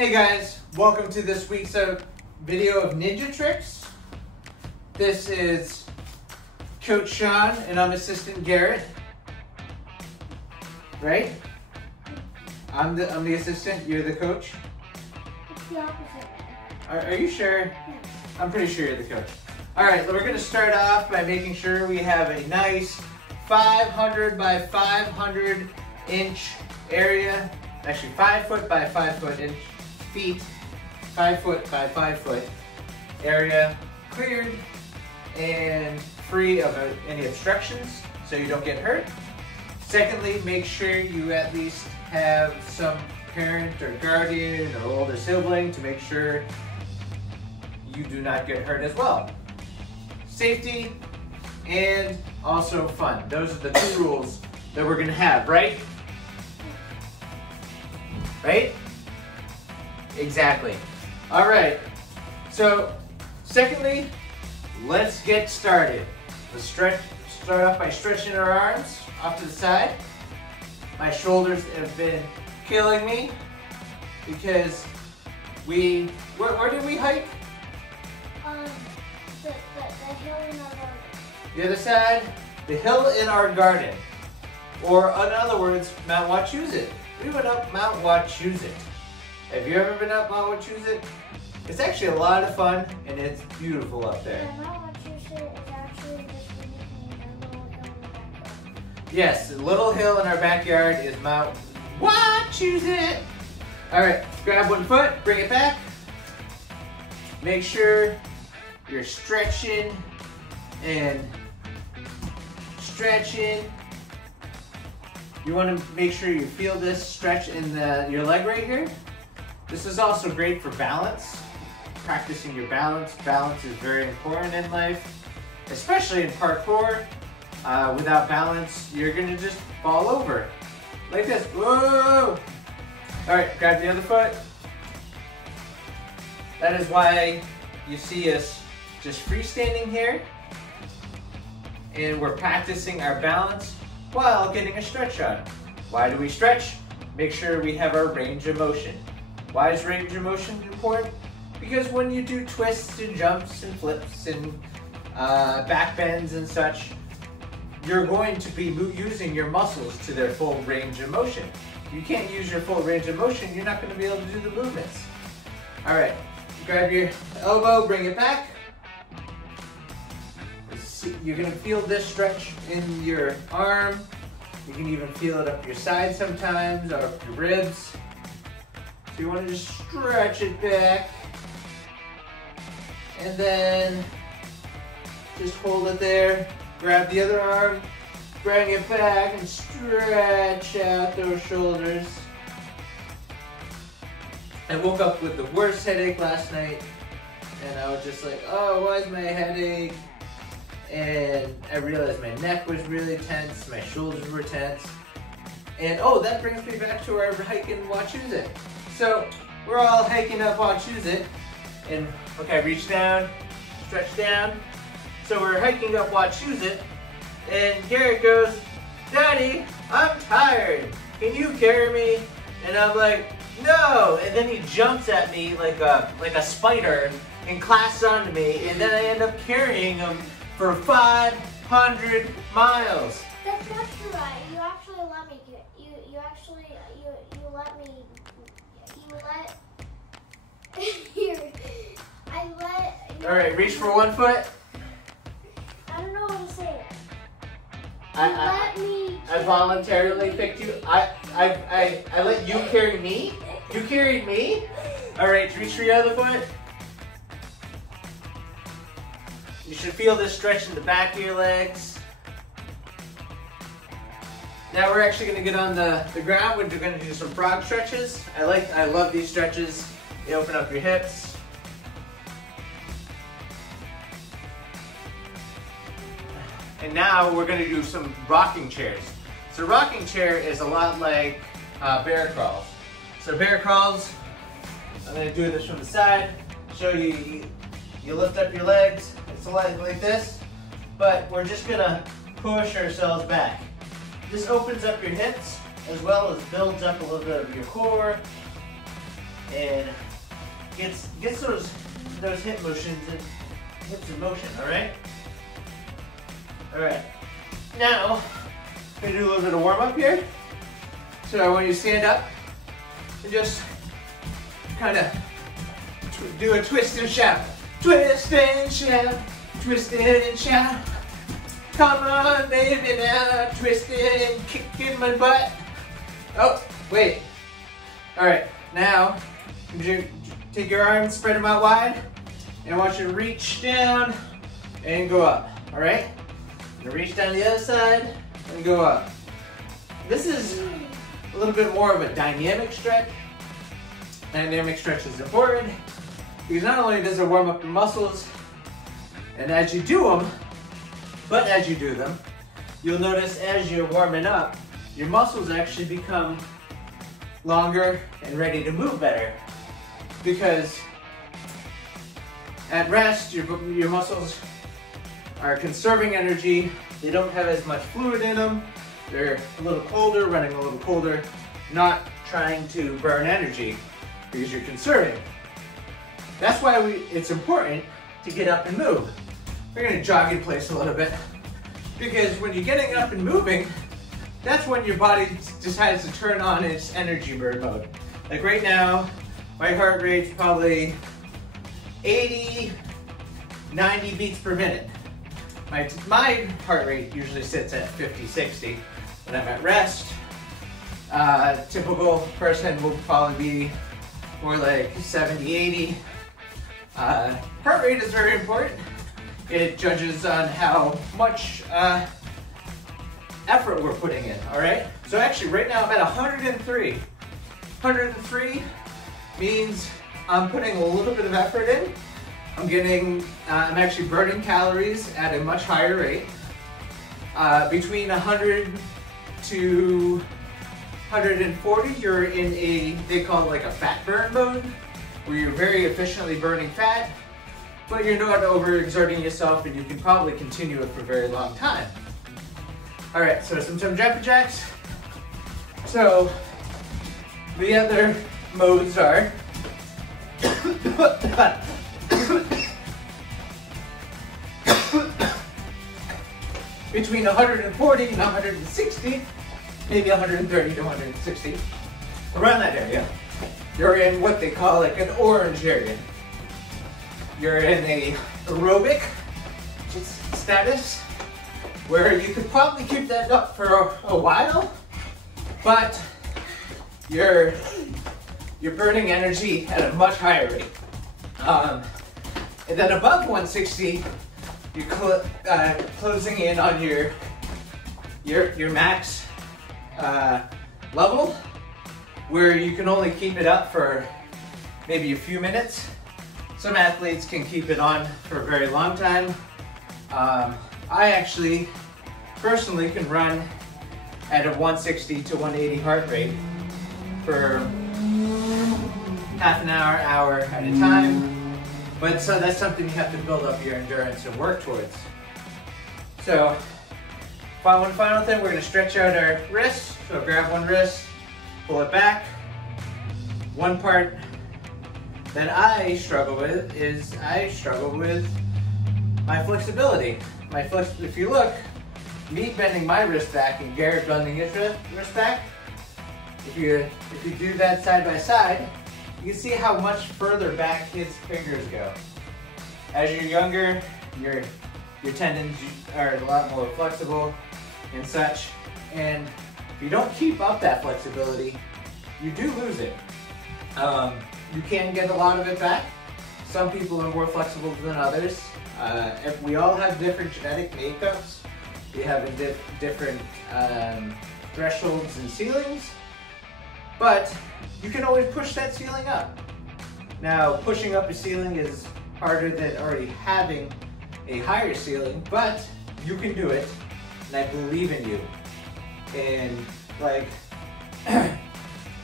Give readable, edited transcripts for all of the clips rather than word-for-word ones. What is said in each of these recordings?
Hey guys, welcome to this week's video of Ninja Tricks. This is Coach Shawn and I'm Assistant Garrett. Right? I'm the assistant, you're the coach? It's the opposite. Are you sure? Yeah. I'm pretty sure you're the coach. Alright, we're going to start off by making sure we have a nice 500 by 500 inch area. Actually 5 foot by 5 foot inch feet, 5 foot by 5 foot area cleared and free of any obstructions so you don't get hurt. Secondly, make sure you at least have some parent or guardian or older sibling to make sure you do not get hurt as well. Safety and also fun. Those are the two rules that we're gonna have, right? Right? Exactly. All right. So, secondly, let's get started. Let's start off by stretching our arms off to the side. My shoulders have been killing me because where did we hike? The hill in our garden. The other side, the hill in our garden. Or in other words, Mount Wachusett. We went up Mount Wachusett. Have you ever been up Mount Wachusett? It's actually a lot of fun and it's beautiful up there. Yeah, Mount Wachusett is actually just a little hill in the backyard. Yes, the little hill in our backyard is Mount Wachusett. All right, grab one foot, bring it back. Make sure you're stretching and stretching. You want to make sure you feel this stretch in your leg right here. This is also great for balance, practicing your balance. Balance is very important in life, especially in parkour. Without balance, you're gonna just fall over, like this. Whoa! All right, grab the other foot. That is why you see us just freestanding here, and we're practicing our balance while getting a stretch on. Why do we stretch? Make sure we have our range of motion. Why is range of motion important? Because when you do twists and jumps and flips and back bends and such, you're going to be using your muscles to their full range of motion. You can't use your full range of motion, you're not going to be able to do the movements. All right, grab your elbow, bring it back. You're going to feel this stretch in your arm. You can even feel it up your side sometimes, or up your ribs. So you want to just stretch it back. And then just hold it there. Grab the other arm, bring it back, and stretch out those shoulders. I woke up with the worst headache last night, and I was just like, oh, why is my headache? And I realized my neck was really tense, my shoulders were tense. And oh, that brings me back to our hike in Wachusett. So we're all hiking up Wachusett, and okay, reach down, stretch down. So we're hiking up Wachusett, and Garrett goes, Daddy, I'm tired. Can you carry me? And I'm like, no. And then he jumps at me like a spider and clasps onto me, and then I end up carrying him for 500 miles. That's not true, right? You actually let me. You actually let me. You let. Here. I let. All right, reach for one foot. I don't know how to say it. I voluntarily picked you. I let you carry me. You carried me. All right, reach for your other foot. You should feel this stretch in the back of your legs. Now we're actually going to get on the ground. We're going to do some frog stretches. I love these stretches. They open up your hips. And now we're going to do some rocking chairs. So rocking chair is a lot like bear crawls. So bear crawls, I'm going to do this from the side. Show you, you lift up your legs. It's a lot like this, but we're just gonna push ourselves back. This opens up your hips as well as builds up a little bit of your core. and gets those hip motions and hips in motion, all right? All right, now, I'm gonna do a little bit of warm up here. So I want you to stand up and just kind of do a twist and shout. Twist and shout, twist and shout. Come on, baby, now, twist it and kick in my butt. Oh, wait. All right, now, take your arms, spread them out wide, and I want you to reach down and go up, all right? I'm gonna reach down the other side and go up. This is a little bit more of a dynamic stretch. Dynamic stretch is important because not only does it warm up your muscles, and as you do them, but as you do them, you'll notice as you're warming up, your muscles actually become longer and ready to move better. Because at rest, your muscles are conserving energy. They don't have as much fluid in them. They're a little colder, running a little colder, not trying to burn energy because you're conserving. That's why it's important to get up and move. We're gonna jog in place a little bit because when you're getting up and moving, that's when your body decides to turn on its energy burn mode. Like right now, my heart rate's probably 80, 90 beats per minute. My heart rate usually sits at 50, 60 when I'm at rest. Typical person will probably be more like 70, 80. Heart rate is very important. It judges on how much effort we're putting in, all right? So actually right now I'm at 103. 103 means I'm putting a little bit of effort in. I'm actually burning calories at a much higher rate. Between 100 to 140, you're in they call it like a fat burn mode, where you're very efficiently burning fat, but you're not overexerting yourself and you can probably continue it for a very long time. All right, so some jumping jacks. So the other modes are between 140 and 160, maybe 130 to 160, around that area. You're in what they call like an orange area. You're in a aerobic status where you could probably keep that up for a while, but you're burning energy at a much higher rate. And then above 160, you're closing in on your max level, where you can only keep it up for maybe a few minutes. Some athletes can keep it on for a very long time. I actually personally can run at a 160 to 180 heart rate for half an hour at a time. But so that's something you have to build up your endurance and work towards. So one final thing, we're gonna stretch out our wrists. So grab one wrist, pull it back. One part that I struggle with is my flexibility. If you look, me bending my wrist back and Garrett bending his wrist back, if you do that side by side, you can see how much further back his fingers go. As you're younger, your tendons are a lot more flexible and such, and if you don't keep up that flexibility, you do lose it. You can get a lot of it back. Some people are more flexible than others. We all have different genetic makeups. We have different thresholds and ceilings, but you can always push that ceiling up. Now, pushing up a ceiling is harder than already having a higher ceiling, but you can do it, and I believe in you. And like,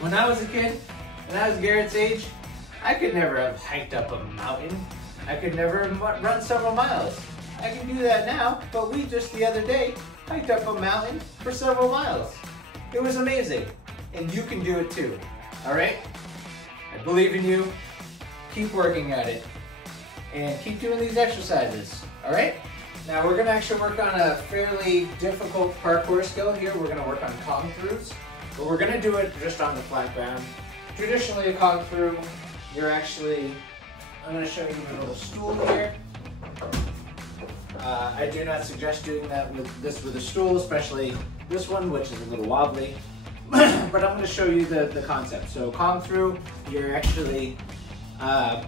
when I was a kid, when I was Garrett's age, I could never have hiked up a mountain. I could never run several miles. I can do that now, but we just the other day hiked up a mountain for several miles. It was amazing, and you can do it too, all right? I I believe in you. Keep working at it. And keep doing these exercises, all right? Now we're gonna actually work on a fairly difficult parkour skill here. We're gonna work on Kong throughs, but we're gonna do it just on the flat ground. Traditionally, a Kong through, I'm gonna show you a little stool here. I do not suggest doing that with a stool, especially this one, which is a little wobbly. But I'm gonna show you the concept. So Kong through, you're actually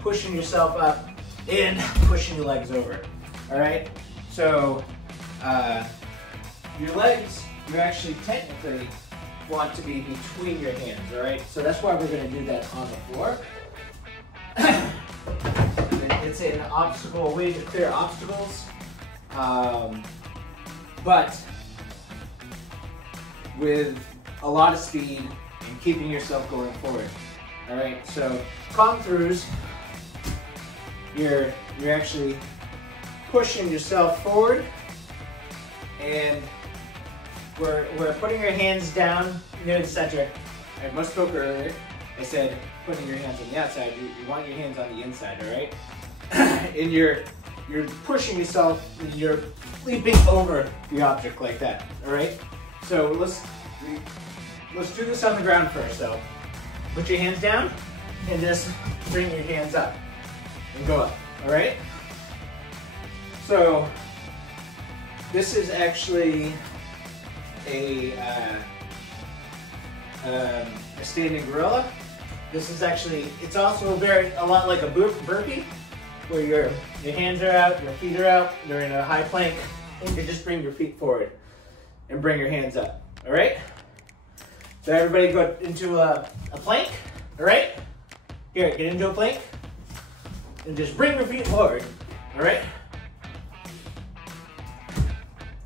pushing yourself up and pushing your legs over, all right? So your legs, you actually technically want to be between your hands, all right? So that's why we're gonna do that on the floor. It's an obstacle, a way to clear obstacles, but with a lot of speed and keeping yourself going forward, all right? So Kong throughs, you're actually pushing yourself forward, and we're putting your hands down near the center. I misspoke earlier. I said putting your hands on the outside. You want your hands on the inside, all right? And you're pushing yourself, and you're leaping over the object like that, all right? So let's do this on the ground first, though. Put your hands down and just bring your hands up and go up, all right? So this is actually a standing gorilla. This is actually, it's also a lot like a burpee, where your hands are out, your feet are out, you're in a high plank, and you just bring your feet forward and bring your hands up, all right? So everybody go into a plank, all right? Garrett, get into a plank, and just bring your feet forward, all right?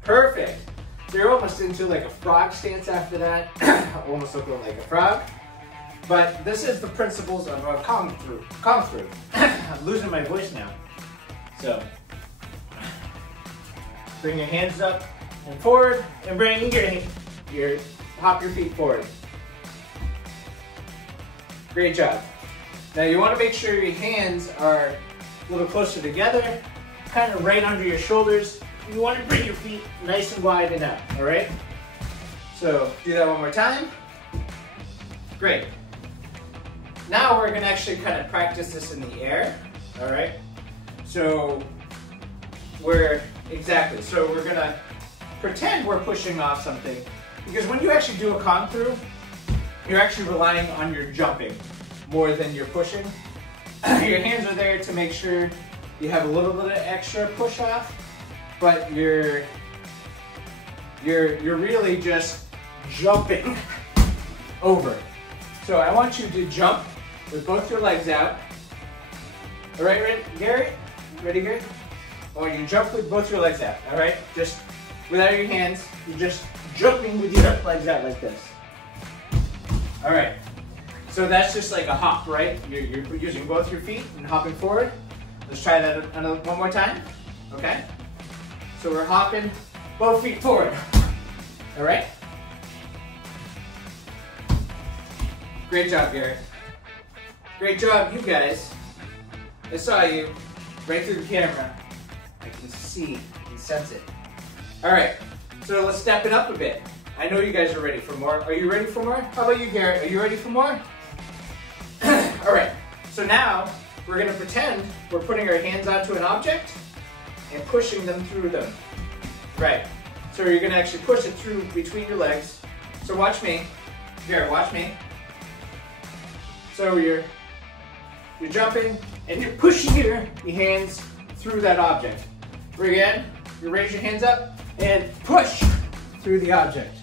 Perfect. So you're almost into like a frog stance after that, almost looking like a frog. But this is the principles of a Kong through. I'm losing my voice now. So, bring your hands up and forward, and bring hop your feet forward. Great job. Now you want to make sure your hands are a little closer together, kind of right under your shoulders. You want to bring your feet nice and wide and out, all right? So do that one more time. Great. Now we're gonna actually kind of practice this in the air, all right? So we're gonna pretend we're pushing off something, because when you actually do a Kong through, you're actually relying on your jumping more than you're pushing. Your hands are there to make sure you have a little bit of extra push off, but you're really just jumping over. So I want you to jump with both your legs out. All right, ready, Garrett? Ready, Garrett? I want you to jump with both your legs out, all right? Just without your hands, you're just jumping with your legs out like this. All right, so that's just like a hop, right? You're using both your feet and hopping forward. Let's try that one more time, okay? So we're hopping both feet forward, all right? Great job, Garrett. Great job, you guys. I saw you right through the camera. I can see, I can sense it. All right, so let's step it up a bit. I know you guys are ready for more. Are you ready for more? How about you, Garrett? Are you ready for more? All right, so now we're gonna pretend we're putting our hands onto an object and pushing them through them. Right, so you're gonna actually push it through between your legs. So watch me. Garrett, watch me. So you're jumping and you're pushing your hands through that object. Again, you raise your hands up and push through the object.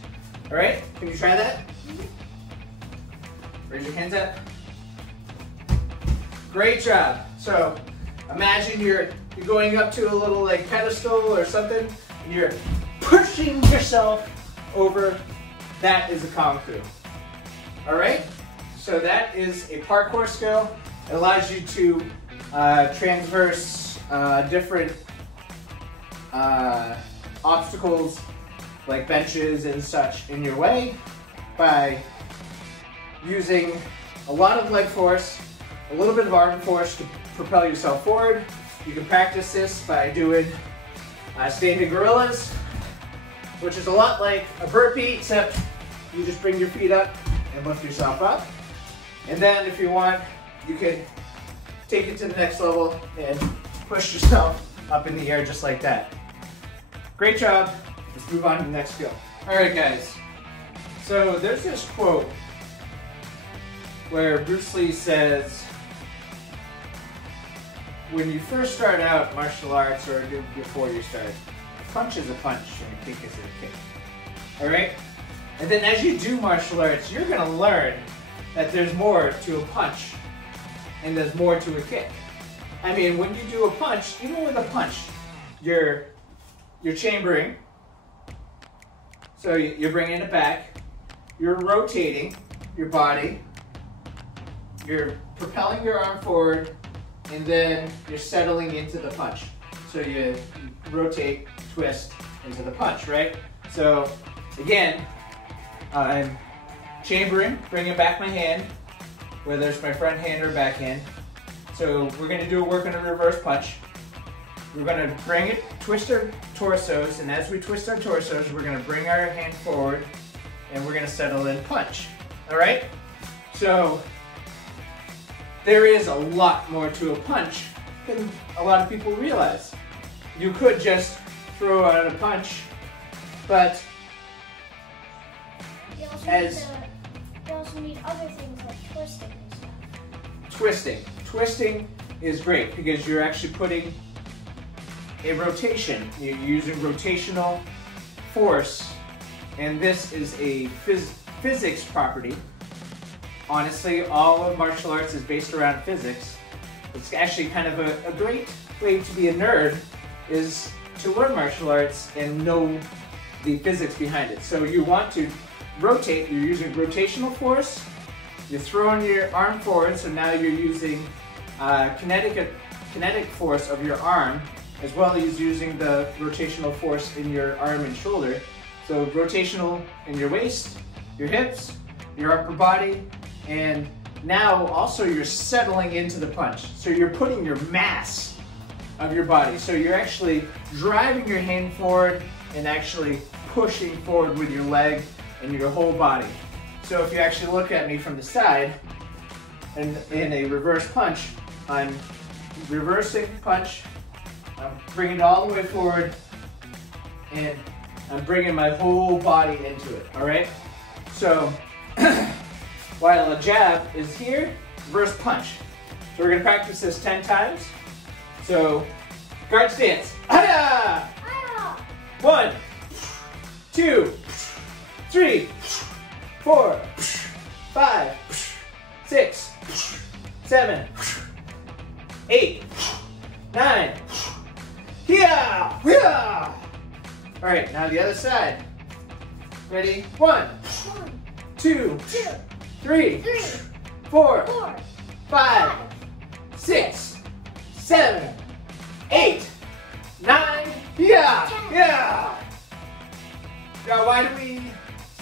All right, can you try that? Raise your hands up. Great job. So imagine you're going up to a little like pedestal or something, and you're pushing yourself over. That is a Kong through. All right, so that is a parkour skill. It allows you to transverse different obstacles like benches and such in your way by using a lot of leg force a little bit of arm force to propel yourself forward. You can practice this by doing standing gorillas, which is a lot like a burpee, except you just bring your feet up and lift yourself up. And then if you want, you can take it to the next level and push yourself up in the air just like that. Great job. Let's move on to the next skill. All right, guys. So there's this quote where Bruce Lee says, when you first start out martial arts, or before you start, a punch is a punch and a kick is a kick. All right? And then as you do martial arts, you're gonna learn that there's more to a punch and there's more to a kick. I mean, when you do a punch, even with a punch, you're chambering. So you're bringing it back. You're rotating your body. You're propelling your arm forward, and then you're settling into the punch. So you rotate, twist into the punch, right? So again, I'm chambering, bringing back my hand, whether it's my front hand or back hand. So we're gonna do a work on a reverse punch. We're gonna bring it, twist our torsos, and as we twist our torsos, we're gonna bring our hand forward, and we're gonna settle in punch, all right? So there is a lot more to a punch than a lot of people realize. You could just throw out a punch, but You also need other things like twisting and stuff. Twisting is great because you're actually putting a rotation. You're using rotational force, and this is a physics property. Honestly, all of martial arts is based around physics. It's actually kind of a great way to be a nerd, is to learn martial arts and know the physics behind it. So you want to rotate, you're using rotational force, you're throwing your arm forward, so now you're using kinetic force of your arm, as well as using the rotational force in your arm and shoulder. So rotational in your waist, your hips, your upper body, and now also you're settling into the punch. So you're putting your mass of your body. So you're actually driving your hand forward and actually pushing forward with your leg and your whole body. So if you actually look at me from the side, and in a reverse punch, I'm reversing punch, I'm bringing it all the way forward, and I'm bringing my whole body into it, all right? So while a jab is here, reverse punch. So we're gonna practice this 10 times. So guard stance. Hi-ya! 1, 2, 3, 4, 5, 6, 7, 8, 9. Yeah! Yeah! All right, now the other side. Ready? 1, 2, 3, 4, 5, 6, 7, 8, 9. Yeah! Yeah! Now, why do we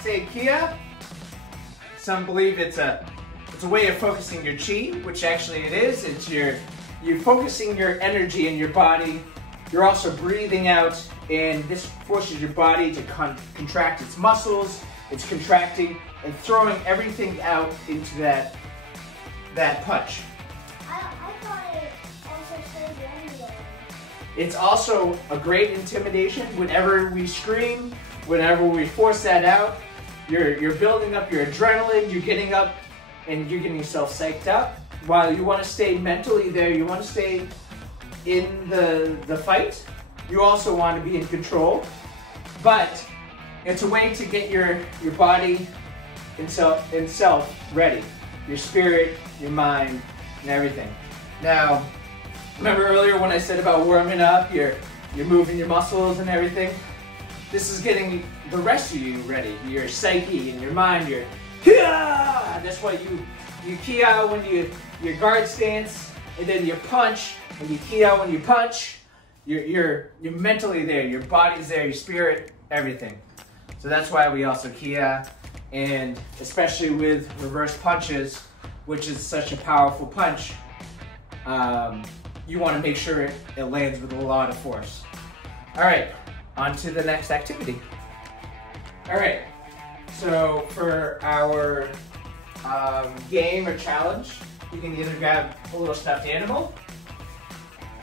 say Kia? Some believe it's a way of focusing your chi, which actually it is. It's you're focusing your energy in your body. You're also breathing out, and this forces your body to contract its muscles. It's contracting and throwing everything out into that punch. I thought it also says rainbow. It's also a great intimidation. Whenever we scream, whenever we force that out, you're building up your adrenaline, you're getting up and you're getting yourself psyched up. While you want to stay mentally there, you want to stay in the fight, you also want to be in control. But it's a way to get your body and self ready. Your spirit, your mind, and everything. Now, remember earlier when I said about warming up, you're moving your muscles and everything? This is getting the rest of you ready. Your psyche and your mind, your kia! That's why you kia when your guard stance, and then you punch, and you kia when you punch. You're mentally there, your body's there, your spirit, everything. So that's why we also kia, and especially with reverse punches, which is such a powerful punch, you want to make sure it lands with a lot of force. All right, on to the next activity. All right, so for our game or challenge, you can either grab a little stuffed animal,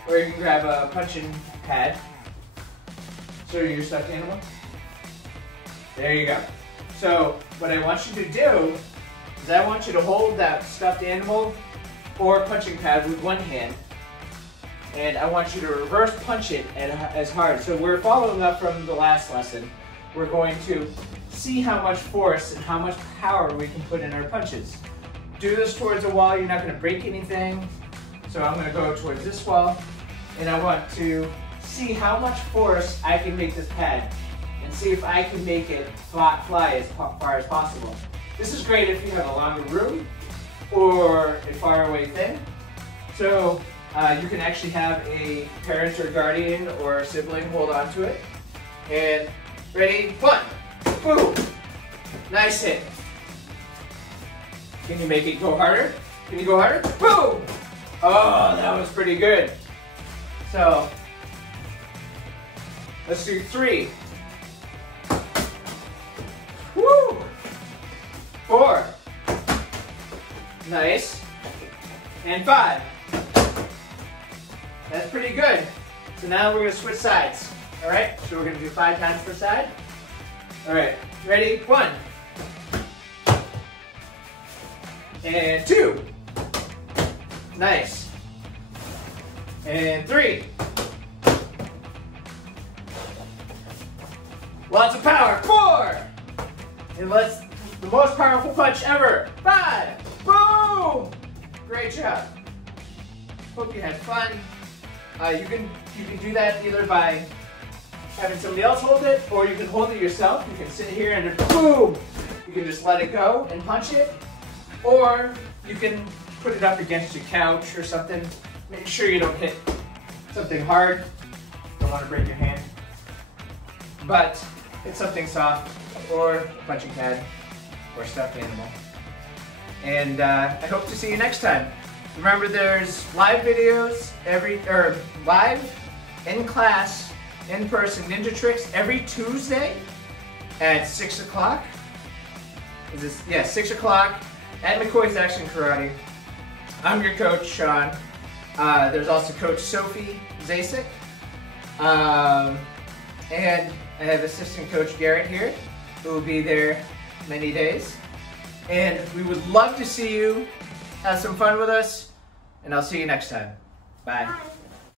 or you can grab a punching pad. So your stuffed animal. There you go. So what I want you to do is I want you to hold that stuffed animal or punching pad with one hand, and I want you to reverse punch it as hard. So we're following up from the last lesson. We're going to see how much force and how much power we can put in our punches. Do this towards a wall. You're not going to break anything. So I'm going to go towards this wall, and I want to see how much force I can make this pad and see if I can make it fly as far as possible. This is great if you have a longer room or a faraway thing. So you can actually have a parent or guardian or sibling hold on to it. And ready, one, boom. Nice hit. Can you make it go harder? Can you go harder? Boom! Oh, that was pretty good. So let's do 3. Woo! 4. Nice. And 5. That's pretty good. So now we're going to switch sides. All right? So we're going to do 5 times per side. All right. Ready? 1. And 2. Nice. And 3. Lots of power. 4. And the most powerful punch ever. 5. Boom! Great job. Hope you had fun. You can do that either by having somebody else hold it, or you can hold it yourself. You can sit here and boom! You can just let it go and punch it. Or you can put it up against your couch or something. Make sure you don't hit something hard. Don't want to break your hand. But it's something soft, or a punching pad, or a stuffed animal. And I hope to see you next time. Remember, there's live videos live in class, in person, Ninja Tricks every Tuesday at 6 o'clock. Is this? Yeah, 6 o'clock at McCoy's Action Karate. I'm your coach, Shawn. There's also Coach Sophie Zasek. And I have assistant coach Garrett here, who will be there many days. And we would love to see you. Have some fun with us, and I'll see you next time. Bye. Bye.